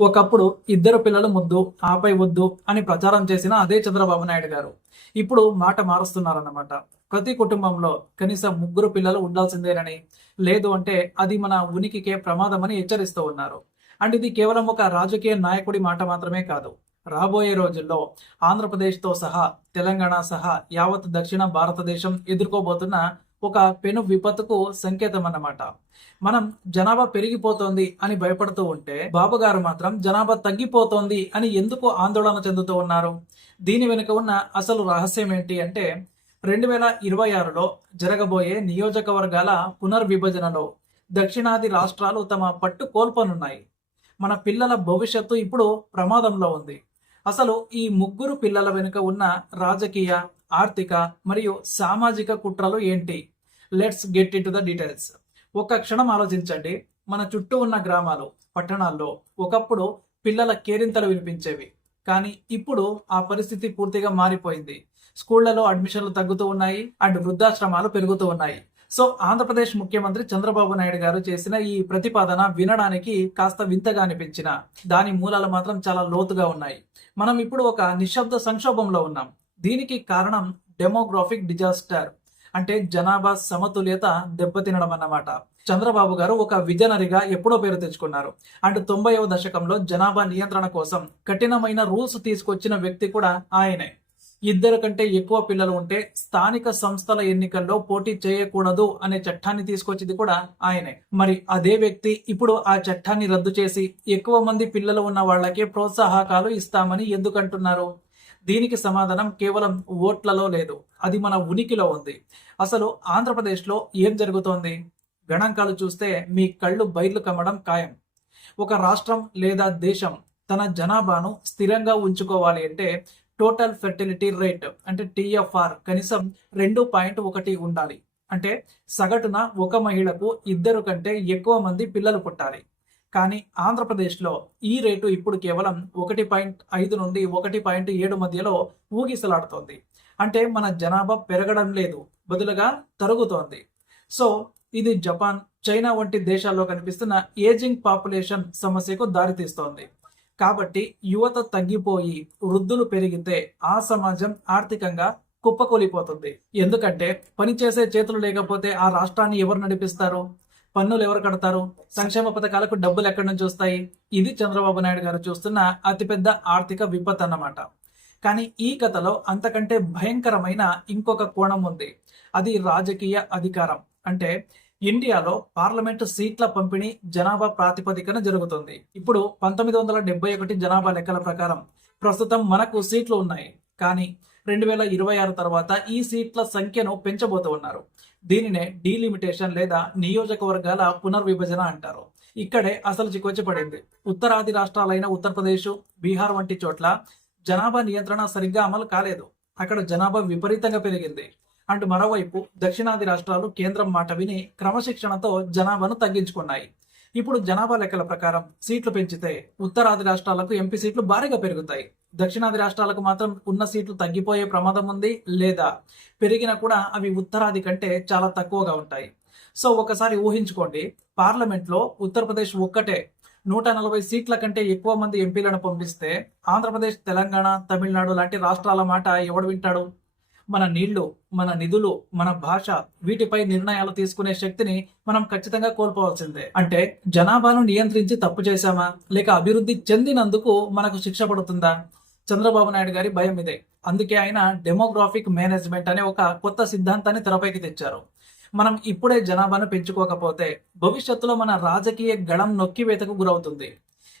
ఒకప్పుడు ఇద్దరు పిల్లలు ముద్దు ఆపై వద్దు అని ప్రచారం చేసిన అదే చంద్రబాబు నాయుడు గారు ఇప్పుడు మాట మారుస్తున్నారన్నమాట. ప్రతి కుటుంబంలో కనీసం ముగ్గురు పిల్లలు ఉండాల్సిందేనని, లేదు అంటే అది మన ఉనికికే ప్రమాదమని హెచ్చరిస్తూ ఉన్నారు. అండ్ ఇది కేవలం ఒక రాజకీయ నాయకుడి మాట మాత్రమే కాదు. రాబోయే రోజుల్లో ఆంధ్రప్రదేశ్తో సహా తెలంగాణ సహా యావత్ దక్షిణ భారతదేశం ఎదుర్కోబోతున్న ఒక పెను విపత్తుకు సంకేతం అన్నమాట. మనం జనాభా పెరిగిపోతోంది అని భయపడుతూ ఉంటే బాబు గారు మాత్రం జనాభా తగ్గిపోతోంది అని ఎందుకు ఆందోళన చెందుతూ ఉన్నారు? దీని వెనుక ఉన్న అసలు రహస్యం ఏంటి అంటే 2026లో జరగబోయే నియోజకవర్గాల పునర్విభజనలో దక్షిణాది రాష్ట్రాలు తమ పట్టు కోల్పోనున్నాయి. మన పిల్లల భవిష్యత్తు ఇప్పుడు ప్రమాదంలో ఉంది. అసలు ఈ ముగ్గురు పిల్లల వెనుక ఉన్న రాజకీయ, ఆర్థిక మరియు సామాజిక కుట్రలు ఏంటి? Let's get in to the details. ఒక్క క్షణం ఆలోచించండి. మన చుట్టూ ఉన్న గ్రామాలు, పట్టణాల్లో ఒకప్పుడు పిల్లల కేరింతలు వినిపించేవి. కానీ ఇప్పుడు ఆ పరిస్థితి పూర్తిగా మారిపోయింది. స్కూళ్లలో అడ్మిషన్లు తగ్గుతూ ఉన్నాయి అండ్ వృద్ధాశ్రమాలు పెరుగుతూ ఉన్నాయి. సో ఆంధ్రప్రదేశ్ ముఖ్యమంత్రి చంద్రబాబు నాయుడు గారు చేసిన ఈ ప్రతిపాదన వినడానికి కాస్త వింతగా అనిపించిన దాని మూలాలు మాత్రం చాలా లోతుగా ఉన్నాయి. మనం ఇప్పుడు ఒక నిశ్శబ్ద సంక్షోభంలో ఉన్నాం. దీనికి కారణం డెమోగ్రాఫిక్ డిజాస్టర్, అంటే జనాభా సమతుల్యత దెబ్బతినడం అన్నమాట. చంద్రబాబు గారు ఒక విజనరీగా ఎప్పుడో పేరు తెచ్చుకున్నారు. అండ్ 90వ దశకంలో జనాభా నియంత్రణ కోసం కఠినమైన రూల్స్ తీసుకొచ్చిన వ్యక్తి కూడా ఆయనే. ఇద్దరు కంటే ఎక్కువ పిల్లలు ఉంటే స్థానిక సంస్థల ఎన్నికల్లో పోటీ చేయకూడదు అనే చట్టాన్ని తీసుకొచ్చింది కూడా ఆయనే. మరి అదే వ్యక్తి ఇప్పుడు ఆ చట్టాన్ని రద్దు చేసి ఎక్కువ మంది పిల్లలు ఉన్న వాళ్ళకే ప్రోత్సాహకాలు ఇస్తామని ఎందుకంటున్నారు? దీనికి సమాధానం కేవలం ఓట్లలో లేదు, అది మన ఉనికిలో ఉంది. అసలు ఆంధ్రప్రదేశ్లో ఏం జరుగుతోంది? గణాంకాలు చూస్తే మీ కళ్ళు బయర్లు కమ్మడం ఖాయం. ఒక రాష్ట్రం లేదా దేశం తన జనాభాను స్థిరంగా ఉంచుకోవాలి అంటే టోటల్ ఫెర్టిలిటీ రేట్ అంటే TFR కనీసం 2.1 ఉండాలి. అంటే సగటున ఒక మహిళకు ఇద్దరు కంటే ఎక్కువ మంది పిల్లలు పుట్టాలి. కానీ ఆంధ్రప్రదేశ్లో ఈ రేటు ఇప్పుడు కేవలం 1.5 నుండి 1.7 మధ్యలో ఊగిసలాడుతోంది. అంటే మన జనాభా పెరగడం లేదు, బదులుగా తరుగుతోంది. సో ఇది జపాన్, చైనా వంటి దేశాల్లో కనిపిస్తున్న ఏజింగ్ పాపులేషన్ సమస్యకు దారితీస్తోంది. కాబట్టి యువత తగ్గిపోయి వృద్ధులు పెరిగితే ఆ సమాజం ఆర్థికంగా కుప్పకూలిపోతుంది. ఎందుకంటే పనిచేసే చేతులు లేకపోతే ఆ రాష్ట్రాన్ని ఎవరు నడిపిస్తారు? పన్నులు ఎవరు కడతారు? సంక్షేమ పథకాలకు డబ్బులు ఎక్కడి నుంచి వస్తాయి? ఇది చంద్రబాబు నాయుడు గారు చూస్తున్న అతిపెద్ద ఆర్థిక విపత్తు అన్నమాట. కానీ ఈ కథలో అంతకంటే భయంకరమైన ఇంకొక కోణం ఉంది. అది రాజకీయ అధికారం. అంటే ఇండియాలో పార్లమెంటు సీట్ల పంపిణీ జనాభా ప్రాతిపదికన జరుగుతుంది. ఇప్పుడు 1971 జనాభా లెక్కల ప్రకారం ప్రస్తుతం మనకు సీట్లు ఉన్నాయి. కానీ 2026 తర్వాత ఈ సీట్ల సంఖ్యను పెంచబోతూ ఉన్నారు. దీనినే డీలిమిటేషన్ లేదా నియోజకవర్గాల పునర్విభజన అంటారు. ఇక్కడే అసలు చికొచ్చి పడింది. ఉత్తరాది రాష్ట్రాలైన ఉత్తరప్రదేశ్, బీహార్ వంటి చోట్ల జనాభా నియంత్రణ సరిగ్గా అమలు కాలేదు. అక్కడ జనాభా విపరీతంగా పెరిగింది. అండ్ మరోవైపు దక్షిణాది రాష్ట్రాలు కేంద్రం మాట విని క్రమశిక్షణతో జనాభాను తగ్గించుకున్నాయి. ఇప్పుడు జనాభా లెక్కల ప్రకారం సీట్లు పెంచితే ఉత్తరాది రాష్ట్రాలకు ఎంపీ సీట్లు భారీగా పెరుగుతాయి. దక్షిణాది రాష్ట్రాలకు మాత్రం ఉన్న సీట్లు తగ్గిపోయే ప్రమాదం ఉంది, లేదా పెరిగినా కూడా అవి ఉత్తరాది కంటే చాలా తక్కువగా ఉంటాయి. సో ఒకసారి ఊహించుకోండి, పార్లమెంట్లో ఉత్తరప్రదేశ్ ఒక్కటే 140 సీట్ల కంటే ఎక్కువ మంది ఎంపీలను పంపిస్తే ఆంధ్రప్రదేశ్, తెలంగాణ, తమిళనాడు లాంటి రాష్ట్రాల మాట ఎవడు వింటాడు? మన నీళ్లు, మన నిధులు, మన భాష, వీటిపై నిర్ణయాలు తీసుకునే శక్తిని మనం ఖచ్చితంగా కోల్పోవాల్సిందే. అంటే జనాభాను నియంత్రించి తప్పు చేశామా, లేక అభివృద్ధి చెందినందుకు మనకు శిక్ష పడుతుందా? చంద్రబాబు నాయుడు గారి భయం ఇదే. అందుకే ఆయన డెమోగ్రాఫిక్ మేనేజ్మెంట్ అనే ఒక కొత్త సిద్ధాంతాన్ని తెరపైకి తెచ్చారు. మనం ఇప్పుడే జనాభాను పెంచుకోకపోతే భవిష్యత్తులో మన రాజకీయ గళం నొక్కివేతకు గురవుతుంది.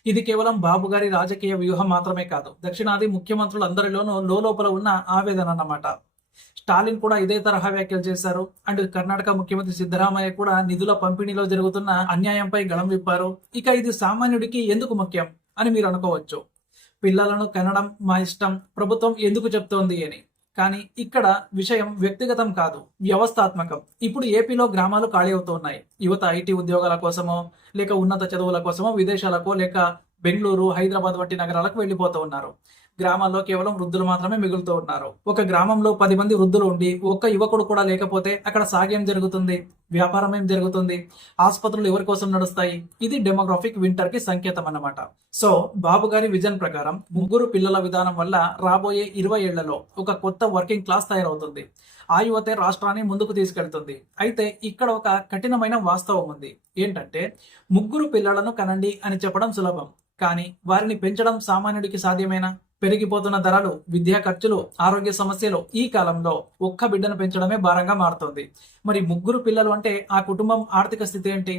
ఇది కేవలం బాబు గారి రాజకీయ వ్యూహం మాత్రమే కాదు, దక్షిణాది ముఖ్యమంత్రులందరిలోనూ లోపల ఉన్న ఆవేదన అన్నమాట. స్టాలిన్ కూడా ఇదే తరహా వ్యాఖ్యలు చేశారు. అండ్ కర్ణాటక ముఖ్యమంత్రి సిద్ధరామయ్య కూడా నిధుల పంపిణీలో జరుగుతున్న అన్యాయంపై గళం విప్పారు. ఇక ఇది సామాన్యుడికి ఎందుకు ముఖ్యం అని మీరు అనుకోవచ్చు. పిల్లలను కనడం మా ఇష్టం, ప్రభుత్వం ఎందుకు చెప్తోంది అని. కానీ ఇక్కడ విషయం వ్యక్తిగతం కాదు, వ్యవస్థాత్మకం. ఇప్పుడు ఏపీలో గ్రామాలు ఖాళీ అవుతూ ఉన్నాయి. యువత IT ఉద్యోగాల కోసమో, లేక ఉన్నత చదువుల కోసమో విదేశాలకో, లేక బెంగళూరు, హైదరాబాద్ వంటి నగరాలకు వెళ్ళిపోతూ ఉన్నారు. గ్రామాల్లో కేవలం వృద్ధులు మాత్రమే మిగులుతూ ఉన్నారు. ఒక గ్రామంలో 10 మంది వృద్ధులు ఉండి ఒక్క యువకుడు కూడా లేకపోతే అక్కడ సాగేం జరుగుతుంది, వ్యాపారం ఏం జరుగుతుంది, ఆసుపత్రులు ఎవరి కోసం నడుస్తాయి? ఇది డెమోగ్రాఫిక్ వింటర్ కి సంకేతం అన్నమాట. సో బాబు గారి విజన్ ప్రకారం ముగ్గురు పిల్లల విధానం వల్ల రాబోయే 20 ఏళ్లలో ఒక కొత్త వర్కింగ్ క్లాస్ తయారవుతుంది. ఆ యువతే రాష్ట్రాన్ని ముందుకు తీసుకెళ్తుంది. అయితే ఇక్కడ ఒక కఠినమైన వాస్తవం ఉంది. ఏంటంటే ముగ్గురు పిల్లలను కనండి అని చెప్పడం సులభం, కానీ వారిని పెంచడం సామాన్యుడికి సాధ్యమేనా? పెరిగిపోతున్న ధరలు, విద్యా ఖర్చులు, ఆరోగ్య సమస్యలు ఈ కాలంలో ఒక్క బిడ్డను పెంచడమే భారంగా మారుతుంది. మరి ముగ్గురు పిల్లలు అంటే ఆ కుటుంబం ఆర్థిక స్థితి ఏంటి?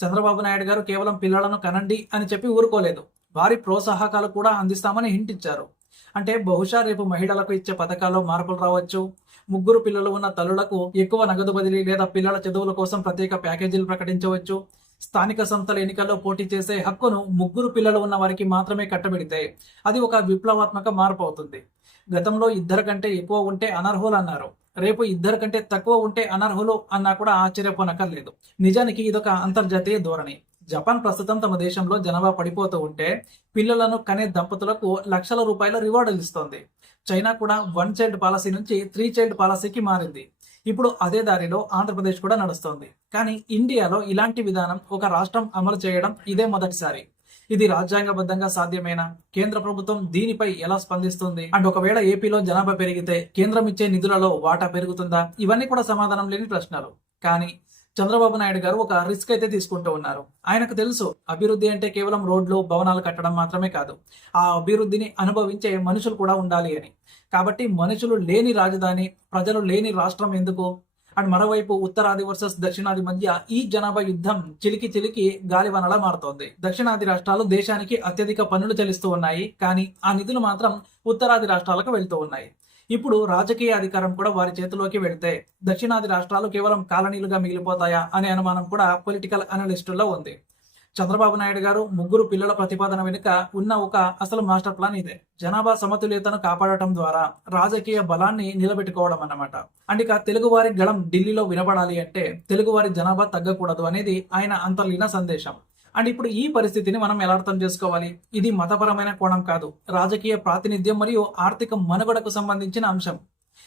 చంద్రబాబు నాయుడు గారు కేవలం పిల్లలను కనండి అని చెప్పి ఊరుకోలేదు. వారి ప్రోత్సాహకాలు కూడా అందిస్తామని హింట్ ఇచ్చారు. అంటే బహుశా రేపు మహిళలకు ఇచ్చే పథకాల్లో మార్పులు రావచ్చు. ముగ్గురు పిల్లలు ఉన్న తల్లులకు ఎక్కువ నగదు బదిలీ లేదా పిల్లల చదువుల కోసం ప్రత్యేక ప్యాకేజీలు ప్రకటించవచ్చు. స్థానిక సంస్థల ఎన్నికల్లో పోటీ చేసే హక్కును ముగ్గురు పిల్లలు ఉన్న వారికి మాత్రమే కట్టబెడితే అది ఒక విప్లవాత్మక మార్పు అవుతుంది. గతంలో 2 కంటే ఎక్కువ ఉంటే అనర్హులు అన్నారు. రేపు 2 కంటే తక్కువ ఉంటే అనర్హులు అన్నా కూడా ఆశ్చర్యపోనక్కర్లేదు. నిజానికి ఇదొక అంతర్జాతీయ ధోరణి. జపాన్ ప్రస్తుతం తమ దేశంలో జనాభా పడిపోతూ ఉంటే పిల్లలను కనే దంపతులకు లక్షల రూపాయల రివార్డులు ఇస్తోంది. చైనా కూడా 1 చైల్డ్ పాలసీ నుంచి 3 చైల్డ్ పాలసీకి మారింది. ఇప్పుడు అదే దారిలో ఆంధ్రప్రదేశ్ కూడా నడుస్తోంది. కానీ ఇండియాలో ఇలాంటి విధానం ఒక రాష్ట్రం అమలు చేయడం ఇదే మొదటిసారి. ఇది రాజ్యాంగబద్ధంగా సాధ్యమేనా? కేంద్ర ప్రభుత్వం దీనిపై ఎలా స్పందిస్తుంది? అండ్ ఒకవేళ ఏపీలో జనాభా పెరిగితే కేంద్రం ఇచ్చే నిధులలో వాటా పెరుగుతుందా? ఇవన్నీ కూడా సమాధానం లేని ప్రశ్నలు. కానీ చంద్రబాబు నాయుడు గారు ఒక రిస్క్ అయితే తీసుకుంటూ ఉన్నారు. ఆయనకు తెలుసు అభివృద్ధి అంటే కేవలం రోడ్లు, భవనాలు కట్టడం మాత్రమే కాదు, ఆ అభివృద్ధిని అనుభవించే మనుషులు కూడా ఉండాలి అని. కాబట్టి మనుషులు లేని రాజధాని, ప్రజలు లేని రాష్ట్రం ఎందుకు? అండ్ మరోవైపు ఉత్తరాది వర్సెస్ దక్షిణాది మధ్య ఈ జనాభా యుద్ధం చిలికి చిలికి గాలివనలా మారుతోంది. దక్షిణాది రాష్ట్రాలు దేశానికి అత్యధిక పన్నులు చెల్లిస్తూ ఉన్నాయి, కానీ ఆ నిధులు మాత్రం ఉత్తరాది రాష్ట్రాలకు వెళ్తూ ఉన్నాయి. ఇప్పుడు రాజకీయ అధికారం కూడా వారి చేతిలోకి వెళితే దక్షిణాది రాష్ట్రాలు కేవలం కాలనీలుగా మిగిలిపోతాయా అనే అనుమానం కూడా పొలిటికల్ అనలిస్టుల్లో ఉంది. చంద్రబాబు నాయుడు గారు ముగ్గురు పిల్లల ప్రతిపాదన వెనుక ఉన్న ఒక అసలు మాస్టర్ ప్లాన్ ఇదే. జనాభా సమతుల్యతను కాపాడటం ద్వారా రాజకీయ బలాన్ని నిలబెట్టుకోవడం అన్నమాట. అండ్ ఇక తెలుగువారి గళం ఢిల్లీలో వినపడాలి అంటే తెలుగువారి జనాభా తగ్గకూడదు అనేది ఆయన అంతర్లీన సందేశం. అండ్ ఇప్పుడు ఈ పరిస్థితిని మనం ఎలా అర్థం చేసుకోవాలి? ఇది మతపరమైన కోణం కాదు, రాజకీయ ప్రాతినిధ్యం మరియు ఆర్థిక మనుగడకు సంబంధించిన అంశం.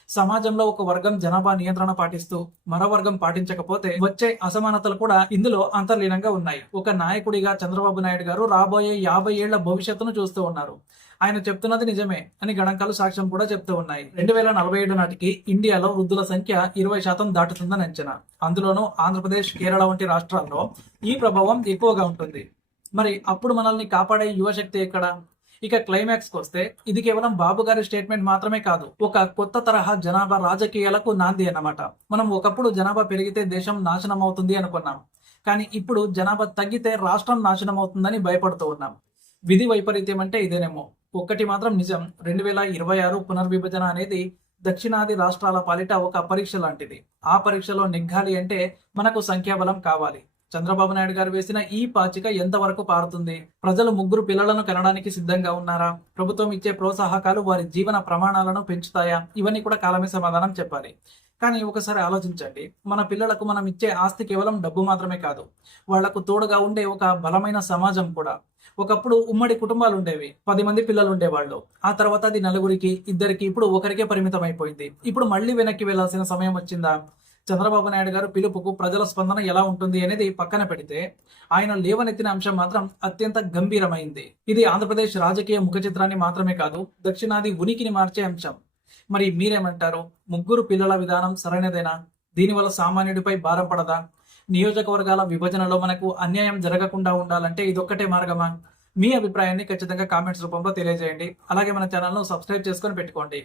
సమాజంలో ఒక వర్గం జనాభా నియంత్రణ పాటిస్తూ మరో వర్గం పాటించకపోతే వచ్చే అసమానతలు కూడా ఇందులో అంతర్లీనంగా ఉన్నాయి. ఒక నాయకుడిగా చంద్రబాబు నాయుడు గారు రాబోయే 50 ఏళ్ల భవిష్యత్తును చూస్తూ ఉన్నారు. ఆయన చెప్తున్నది నిజమే అని గణాంకాలు సాక్ష్యం కూడా చెప్తూ ఉన్నాయి. 2047 నాటికి ఇండియాలో వృద్ధుల సంఖ్య 20% దాటుతుందని అంచనా. అందులోనూ ఆంధ్రప్రదేశ్, కేరళ వంటి రాష్ట్రాల్లో ఈ ప్రభావం ఎక్కువగా ఉంటుంది. మరి అప్పుడు మనల్ని కాపాడే యువశక్తి ఎక్కడ? ఇక క్లైమాక్స్ వస్తే ఇది కేవలం బాబు గారి స్టేట్మెంట్ మాత్రమే కాదు, ఒక కొత్త తరహా జనాభా రాజకీయాలకు నాంది అన్నమాట. మనం ఒకప్పుడు జనాభా పెరిగితే దేశం నాశనం అవుతుంది అనుకున్నాం, కానీ ఇప్పుడు జనాభా తగ్గితే రాష్ట్రం నాశనం అవుతుందని భయపడుతూ ఉన్నాం. విధి వైపరీత్యం అంటే ఇదేనేమో. ఒక్కటి మాత్రం నిజం, 2026 పునర్విభజన అనేది దక్షిణాది రాష్ట్రాల పాలిట ఒక పరీక్ష లాంటిది. ఆ పరీక్షలో నెగ్గాలి అంటే మనకు సంఖ్యాబలం కావాలి. చంద్రబాబు నాయుడు గారు వేసిన ఈ పాచిక ఎంతవరకు పారుతుంది? ప్రజలు ముగ్గురు పిల్లలను కనడానికి సిద్ధంగా ఉన్నారా? ప్రభుత్వం ఇచ్చే ప్రోత్సాహకాలు వారి జీవన ప్రమాణాలను పెంచుతాయా? ఇవన్నీ కూడా కాలమే సమాధానం చెప్పాలి. కానీ ఒకసారి ఆలోచించండి, మన పిల్లలకు మనం ఇచ్చే ఆస్తి కేవలం డబ్బు మాత్రమే కాదు, వాళ్లకు తోడుగా ఉండే ఒక బలమైన సమాజం కూడా. ఒకప్పుడు ఉమ్మడి కుటుంబాలు ఉండేవి, 10 మంది పిల్లలు ఉండేవాళ్ళు. ఆ తర్వాత అది 4, 2, ఇప్పుడు 1కే పరిమితం అయిపోయింది. ఇప్పుడు మళ్ళీ వెనక్కి వెళ్లాల్సిన సమయం వచ్చిందా? చంద్రబాబు నాయుడు గారు పిలుపుకు ప్రజల స్పందన ఎలా ఉంటుంది అనేది పక్కన పెడితే ఆయన లేవనెత్తిన అంశం మాత్రం అత్యంత గంభీరమైంది. ఇది ఆంధ్రప్రదేశ్ రాజకీయ ముఖ చిత్రాన్ని మాత్రమే కాదు, దక్షిణాది ఉనికిని మార్చే అంశం. మరి మీరేమంటారు? ముగ్గురు పిల్లల విధానం సరైనదేనా? దీనివల్ల సామాన్యుడిపై భారం పడదా? నియోజకవర్గాల విభజనలో మనకు అన్యాయం జరగకుండా ఉండాలంటే ఇదొక్కటే మార్గమా? మీ అభిప్రాయాన్ని ఖచ్చితంగా కామెంట్స్ రూపంలో తెలియజేయండి. అలాగే మన ఛానల్ను సబ్స్క్రైబ్ చేసుకొని పెట్టుకోండి.